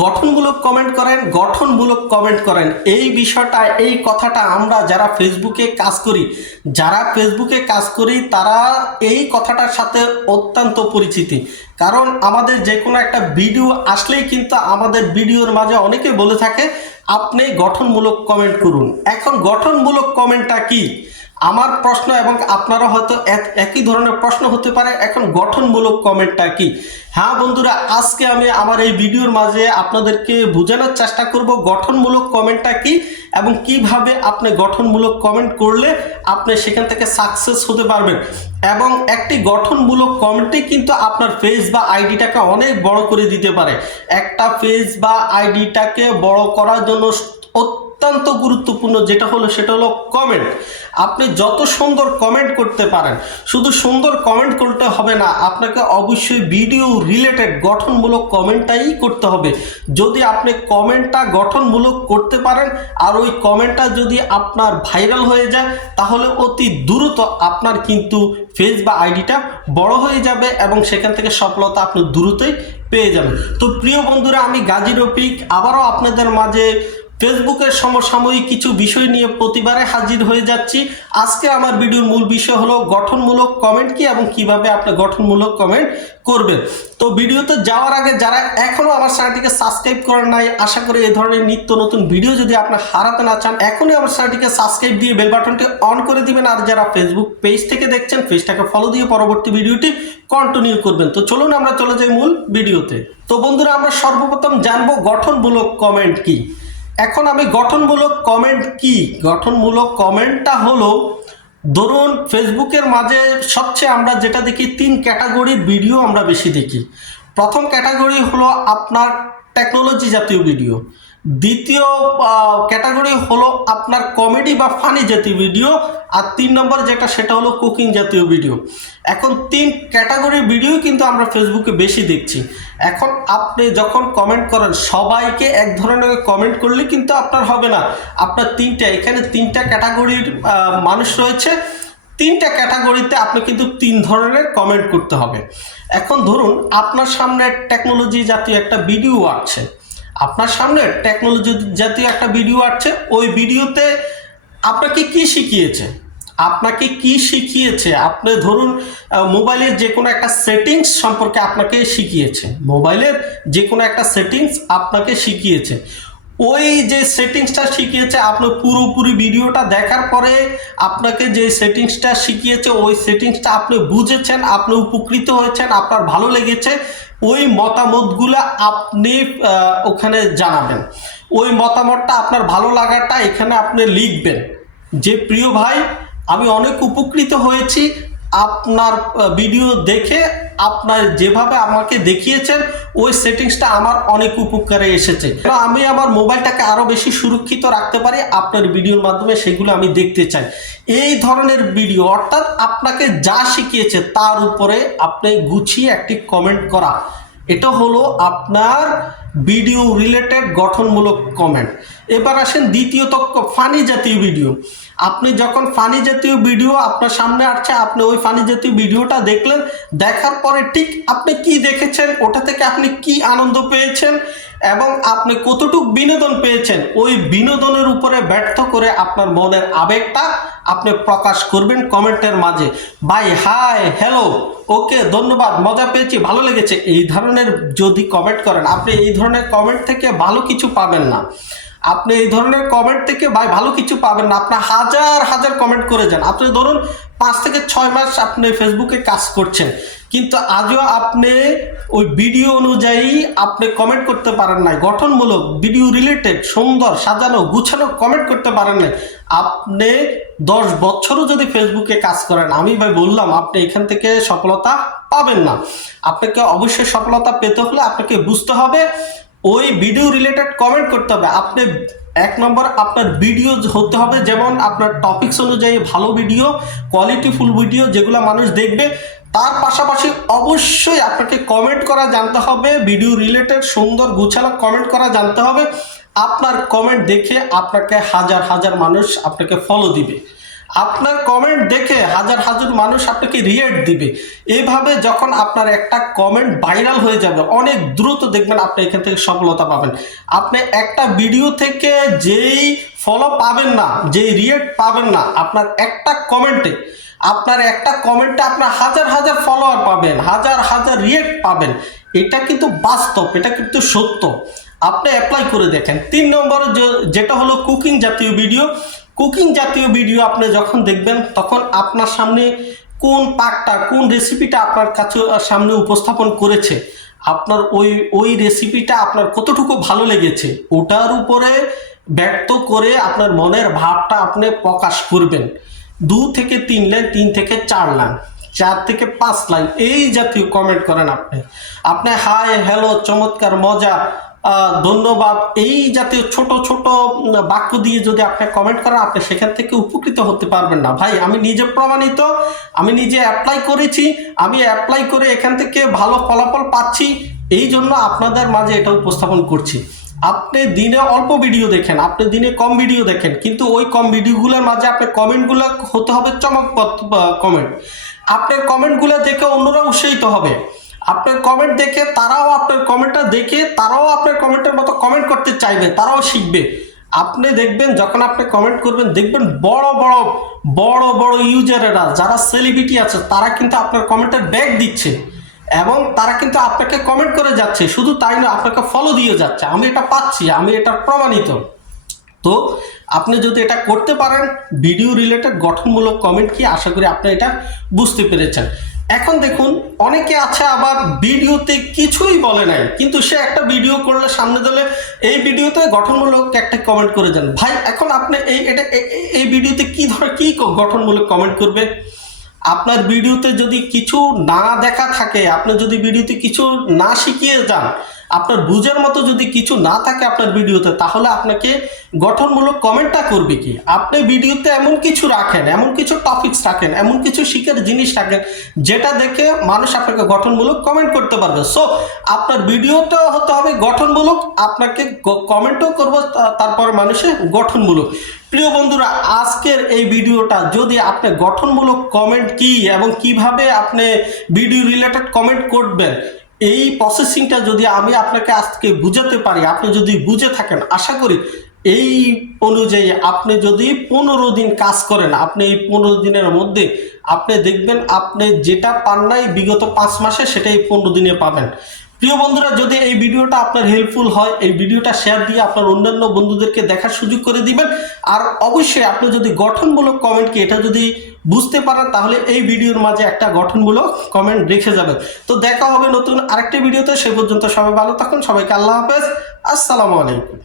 গঠনমূলক কমেন্ট করেন, গঠনমূলক কমেন্ট করেন। এই বিষয়টা, এই কথাটা আমরা যারা ফেসবুকে কাজ করি, যারা ফেসবুকে কাজ করি, তারা এই কথাটার সাথে অত্যন্ত পরিচিতি। কারণ আমাদের যে কোনো একটা ভিডিও আসলেই কিন্তু আমাদের ভিডিওর মাঝে অনেকে বলে থাকে, আপনি গঠনমূলক কমেন্ট করুন। এখন গঠনমূলক কমেন্টটা কি? আমার প্রশ্ন এবং আপনারা হয়তো এক- একই ধরনের প্রশ্ন হতে পারে। এখন গঠনমূলক কমেন্টটা কি? হ্যাঁ বন্ধুরা, আজকে আমি আমার এই ভিডিওর মাঝে আপনাদেরকে বোঝানোর চেষ্টা করব গঠনমূলক কমেন্টটা কি এবং কীভাবে আপনি গঠনমূলক কমেন্ট করলে আপনি সেখান থেকে সাকসেস হতে পারবেন। এবং একটি গঠনমূলক কমেন্টে কিন্তু আপনার ফেস বা আইডিটাকে অনেক বড় করে দিতে পারে। একটা ফেস বা আইডিটাকে বড় করার জন্য অত্যন্ত গুরুত্বপূর্ণ যেটা হলো সেটা হলো কমেন্ট আপনি যত সুন্দর কমেন্ট করতে পারেন, শুধু সুন্দর কমেন্ট করতে হবে না, আপনাকে অবশ্যই ভিডিও রিলেটেড গঠনমূলক কমেন্টটাই করতে হবে। যদি আপনি কমেন্টটা গঠনমূলক করতে পারেন আর ওই কমেন্টটা যদি আপনার ভাইরাল হয়ে যায়, তাহলে অতি দ্রুত আপনার কিন্তু ফেস বা আইডিটা বড় হয়ে যাবে এবং সেখান থেকে সফলতা আপনি দ্রুতই পেয়ে যাবেন। তো প্রিয় বন্ধুরা, আমি গাজী রফিক। আবারও আপনাদের মাঝে ফেসবুকের সমসাময়িক কিছু বিষয় নিয়ে প্রতিবারে হাজির হয়ে যাচ্ছি। আজকে আমার ভিডিওর মূল বিষয় হলো গঠনমূলক কমেন্ট কি এবং কীভাবে আপনি গঠনমূলক কমেন্ট করবেন। তো ভিডিওতে যাওয়ার আগে যারা এখনও আমার চ্যানেলটিকে সাবস্ক্রাইব করেন নাই, আশা করি এই ধরনের নিত্য নতুন ভিডিও যদি আপনার হারাতে না চান, এখনই আমার চ্যানেলটিকে সাবস্ক্রাইব দিয়ে বেল বাটনটি অন করে দিবেন। আর যারা ফেসবুক পেজ থেকে দেখছেন পেজটাকে ফলো দিয়ে পরবর্তী ভিডিওটি কন্টিনিউ করবেন। তো চলুন আমরা চলে যাই মূল ভিডিওতে। তো বন্ধুরা, আমরা সর্বপ্রথম জানব গঠনমূলক কমেন্ট কি। এখন আমি গঠনমূলক কমেন্ট কি? গঠনমূলক কমেন্টটা হলো, ধরুন ফেসবুকের মাঝে সবচেয়ে আমরা যেটা দেখি, তিন ক্যাটাগরির ভিডিও আমরা বেশি দেখি। প্রথম ক্যাটাগরি হলো আপনার টেকনোলজি জাতীয় ভিডিও দ্বিতীয় ক্যাটাগরি হলো আপনার কমেডি বা ফানি জাতীয় ভিডিও আর তিন নম্বর যেটা সেটা হলো কুকিং জাতীয় ভিডিও এখন তিন ক্যাটাগরির ভিডিও কিন্তু আমরা ফেসবুকে বেশি দেখছি। এখন আপনি যখন কমেন্ট করেন, সবাইকে এক ধরনের কমেন্ট করলে কিন্তু আপনার হবে না। আপনার তিনটা, এখানে তিনটা ক্যাটাগরির মানুষ রয়েছে। তিনটা ক্যাটাগরিতে আপনি কিন্তু তিন ধরনের কমেন্ট করতে হবে। এখন ধরুন, আপনার সামনে টেকনোলজি জাতীয় একটা ভিডিও আছে আপনার সামনে টেকনোলজি জাতীয় একটা ভিডিও আছে ওই ভিডিওতে আপনাকে কি শিখিয়েছে? আপনাকে কি শিখিয়েছে? আপনি ধরুন মোবাইলের যে কোনো একটা সেটিংস সম্পর্কে আপনাকে শিখিয়েছে। মোবাইলের যে কোনো একটা সেটিংস আপনাকে শিখিয়েছে। ওই যে সেটিংসটা শিখিয়েছে, আপনি পুরোপুরি ভিডিওটা দেখার পরে আপনাকে যে সেটিংসটা শিখিয়েছে, ওই সেটিংসটা আপনি বুঝেছেন, আপনি উপকৃত হয়েছেন, আপনার ভালো লেগেছে ওই মতামতগুলো আপনি ওখানে জানাবেন। ওই মতামতটা আপনার ভালো লাগাটা এখানে আপনি লিখবেন। যে প্রিয় ভাই, আমি অনেক উপকৃত হয়েছি। আপনার ভিডিও দেখে আপনার যেভাবে আমাকে দেখিয়েছেন, ওই সেটিংসটা আমার অনেক উপকারে এসেছে। আমি আমার মোবাইলটাকে আরও বেশি সুরক্ষিত রাখতে পারি? আপনার ভিডিওর মাধ্যমে সেগুলো আমি দেখতে চাই। এই ধরনের ভিডিও, অর্থাৎ আপনাকে যা শিখিয়েছে তার উপরে আপনি গুছিয়ে একটি কমেন্ট করা। এটা হলো আপনার ভিডিও রিলেটেড গঠনমূলক কমেন্ট এবার আসেন দ্বিতীয় তক্ষ ফানি জাতীয় ভিডিও আপনি যখন ফানি জাতীয় ভিডিও আপনার সামনে আসছে, আপনি ওই ফানি জাতীয় ভিডিওটা দেখলেন, দেখার পরে ঠিক আপনি কি দেখেছেন, ওটা থেকে আপনি কি আনন্দ পেয়েছেন এবং আপনি কতটুকু বিনোদন পেয়েছেন, ওই বিনোদনের উপরে ব্যর্থ করে আপনার মনের আবেগটা আপনি প্রকাশ করবেন কমেন্টের মাঝে। বাই হাই, হ্যালো, ওকে, ধন্যবাদ, মজা পেয়েছি, ভালো লেগেছে। এই ধরনের যদি কমেন্ট করেন, আপনি এই ধরনের কমেন্ট থেকে ভালো কিছু পাবেন না। আপনি এই ধরনের কমেন্ট থেকে ভাই, ভালো কিছু পাবেন না। আপনার হাজার হাজার কমেন্ট করে যান। আপনি ধরুন পাঁচ থেকে ছয় মাস আপনি ফেসবুকে কাজ করছেন। কিন্তু আজও আপনি ওই ভিডিও অনুযায়ী আপনি কমেন্ট করতে পারেন নাই। গঠনমূলক ভিডিও রিলেটেড সুন্দর, সাজানো, গুছানো কমেন্ট করতে পারেন নাই। আপনি দশ বছরও যদি ফেসবুকে কাজ করেন, আমি ভাই বললাম, আপনি এখান থেকে সফলতা পাবেন না। আপনাকে অবশ্যই সফলতা পেতে হলে আপনাকে বুঝতে হবে। ওই ভিডিও রিলেটেড কমেন্ট করতে হবে। আপনি এক নম্বর আপনার ভিডিও হতে হবে, যেমন আপনার টপিকস অনুযায়ী ভালো ভিডিও কোয়ালিটিফুল ভিডিও যেগুলো মানুষ দেখবে। তার পাশাপাশি অবশ্যই আপনাকে কমেন্ট করা জানতে হবে ভিডিও রিলেটেড সুন্দর গুছানো কমেন্ট করা জানতে হবে। আপনার কমেন্ট দেখে আপনাকে হাজার হাজার মানুষ আপনাকে ফলো দিবে। আপনার কমেন্ট দেখে হাজার হাজার মানুষ আপনাকে রিয়েট দিবে। এভাবে যখন আপনার একটা কমেন্ট ভাইরাল হয়ে যাবে, অনেক দ্রুত দেখবেন আপনি এখান থেকে সফলতা পাবেন। আপনি একটা ভিডিও থেকে যেই ফলো পাবেন না, যেই রিয়েট পাবেন না, আপনার একটা কমেন্টে আপনার একটা কমেন্টে আপনার হাজার হাজার ফলোয়ার পাবেন, হাজার হাজার রিয়েক্ট পাবেন। এটা কিন্তু বাস্তব, এটা কিন্তু সত্য। আপনি অ্যাপ্লাই করে দেখেন। তিন নম্বর যেটা হলো কুকিং জাতীয় ভিডিও কুকিং জাতীয় ভিডিও আপনি যখন দেখবেন, তখন আপনার সামনে কোন পাকটা, কোন রেসিপিটা আপনার কাছে সামনে উপস্থাপন করেছে, আপনার ওই ওই রেসিপিটা আপনার কতটুকু ভালো লেগেছে, ওটার উপরে ব্যক্ত করে আপনার মনের ভাবটা আপনি প্রকাশ করবেন। দু থেকে তিন লাইন, তিন থেকে চার লাইন, চার থেকে পাঁচ লাইন, এই জাতীয় কমেন্ট করেন আপনি। আপনি হাই হ্যালো চমৎকার, মজা ধন্যবাদ। এই জাতীয় ছোট ছোট বাক্য দিয়ে যদি আপনি কমেন্ট করেন, আপনি সেখান থেকে উপকৃত হতে পারবেন না। ভাই, আমি নিজে প্রমাণিত, আমি নিজে অ্যাপ্লাই করেছি, আমি অ্যাপ্লাই করে এখান থেকে ভালো ফলাফল পাচ্ছি, এই জন্য আপনাদের মাঝে এটা উপস্থাপন করছি। আপনি দিনে অল্প ভিডিও দেখেন, আপনি দিনে কম ভিডিও দেখেন, কিন্তু ওই কম ভিডিওগুলোর মাঝে আপনার কমেন্টগুলো হতে হবে চমকপথ কমেন্ট আপনার কমেন্টগুলো দেখে অন্যরা উৎসাহিত হবে। আপনার কমেন্ট দেখে তারাও আপনার কমেন্টটা দেখে তারাও আপনার কমেন্টের মতো কমেন্ট করতে চাইবে, তারাও শিখবে। আপনি দেখবেন, যখন আপনি কমেন্ট করবেন, দেখবেন বড় বড় বড় বড় ইউজারেরা যারা সেলিব্রিটি আছে, তারা কিন্তু আপনার কমেন্টের ব্যাক দিচ্ছে এবং তারা কিন্তু আপনাকে কমেন্ট করে যাচ্ছে। শুধু তাই না আপনাকে ফলো দিয়ে যাচ্ছে। আমি এটা পাচ্ছি, আমি এটা প্রমাণিত। তো আপনি যদি এটা করতে পারেন ভিডিও রিলেটেড গঠনমূলক কমেন্ট কি? আশা করি আপনি এটা বুঝতে পেরেছেন। এখন দেখুন, অনেকে আছে আবার ভিডিওতে কিছুই বলে নাই, কিন্তু সে একটা ভিডিও করলে সামনে দলে এই ভিডিওতে গঠনমূলক একটা কমেন্ট করে যান ভাই, এখন আপনি এই, এটা এই ভিডিওতে কি ধর, ক- গঠনমূলক কমেন্ট করবে? আপনার ভিডিওতে যদি কিছু না দেখা থাকে, আপনি যদি ভিডিওতে কিছু না শিখিয়ে যান আপনার বুঝের মতো যদি কিছু না থাকে আপনার ভিডিওতে, তাহলে আপনাকে গঠনমূলক কমেন্টটা করবে কি? আপনি ভিডিওতে এমন কিছু রাখেন, এমন কিছু টপিকস রাখেন, এমন কিছু শিখের জিনিস রাখেন, যেটা দেখে মানুষ আপনাকে গঠনমূলক কমেন্ট করতে পারবে। সো আপনার ভিডিওটা হতে হবে গঠনমূলক, আপনাকে কমেন্টও করব তারপর মানুষের গঠনমূলক। প্রিয় বন্ধুরা, আজকের এই ভিডিওটা যদি আপনি গঠনমূলক কমেন্ট কি এবং কীভাবে আপনি ভিডিও রিলেটেড কমেন্ট করবেন এই প্রসেসিংটা যদি আমি আপনাকে আজকে বুঝাতে পারি, আপনি যদি বুঝে থাকেন, আশা করি এই অনুযায়ী আপনি যদি পনেরো দিন কাজ করেন, আপনি এই পনেরো দিনের মধ্যে আপনি দেখবেন আপনি যেটা পান নাই বিগত পাঁচ মাসে সেটাই পনেরো দিনে পাবেন। প্রিয় বন্ধুরা, যদি এই ভিডিওটা আপনার হেল্পফুল হয়, এই ভিডিওটা শেয়ার দিয়ে আপনার অন্যান্য বন্ধুদেরকে দেখার সুযোগ করে দিবেন। আর অবশ্যই আপনি যদি গঠনমূলক কমেন্ট কি, এটা যদি বুঝতে পারেন, তাহলে এই ভিডিওর মাঝে একটা গঠনমূলক কমেন্ট রেখে যাবেন। তো দেখা হবে নতুন আরেকটি ভিডিওতে, সে পর্যন্ত সবাই ভালো থাকুন, সবাইকে আল্লাহ হাফেজ, আসসালামু আলাইকুম।